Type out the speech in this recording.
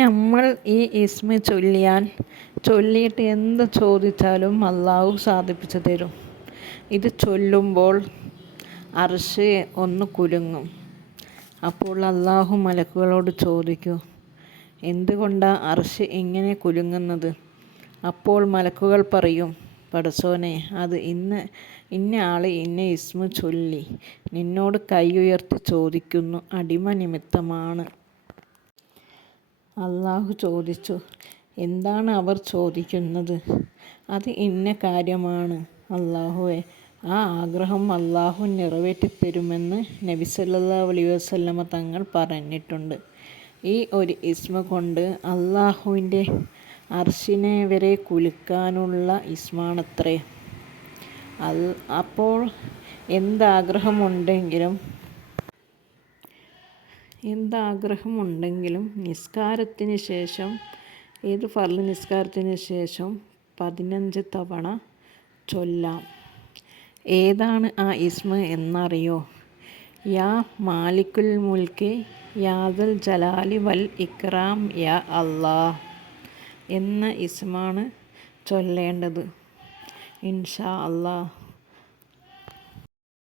നമ്മൾ ഈ ഇസ്മ ചൊല്ലിയിട്ട് എന്ത് ചോദിച്ചാലും അള്ളാഹു സാധിപ്പിച്ചു തരും. ഇത് ചൊല്ലുമ്പോൾ അർശ് ഒന്ന് കുലുങ്ങും. അപ്പോൾ അള്ളാഹു മലക്കുകളോട് ചോദിക്കും, എന്തുകൊണ്ടാണ് അർശ് ഇങ്ങനെ കുലുങ്ങുന്നത്? അപ്പോൾ മലക്കുകൾ പറയും, പടച്ചോനെ, അത് ഇന്ന ആൾ ഇന്ന ഇസ്മ ചൊല്ലി നിന്നോട് കൈ ഉയർത്തി ചോദിക്കുന്നു, അടിമ നിമിത്തമാണ്. അള്ളാഹു ചോദിച്ചു, എന്താണ് അവർ ചോദിക്കുന്നത്? അത് ഇന്ന കാര്യമാണ് അള്ളാഹുവേ. ആ ആഗ്രഹം അള്ളാഹു നിറവേറ്റിത്തരുമെന്ന് നബി സല്ലല്ലാഹു അലൈഹി വസല്ലമ തങ്ങൾ പറഞ്ഞിട്ടുണ്ട്. ഈ ഒരു ഇസ്മ കൊണ്ട് അള്ളാഹുവിൻ്റെ അർശിനെ വരെ കുലുക്കാനുള്ള ഇസ്മാണത്രേ. അപ്പോൾ എന്താഗ്രഹമുണ്ടെങ്കിലും നിസ്കാരത്തിന് ശേഷം, ഫർള് നിസ്കാരത്തിന് ശേഷം 15 തവണ ചൊല്ലാം. ഏതാണ് ആ ഇസ്മ എന്നറിയോ? യാ മാലിക്കുൽ മുൽക്ക് യാ ദൽ ജലാലി വൽ ഇക്റാം യാ അല്ലാഹ് എന്ന ഇസ്മാണ് ചൊല്ലേണ്ടത്. ഇൻഷാ അല്ലാഹ്.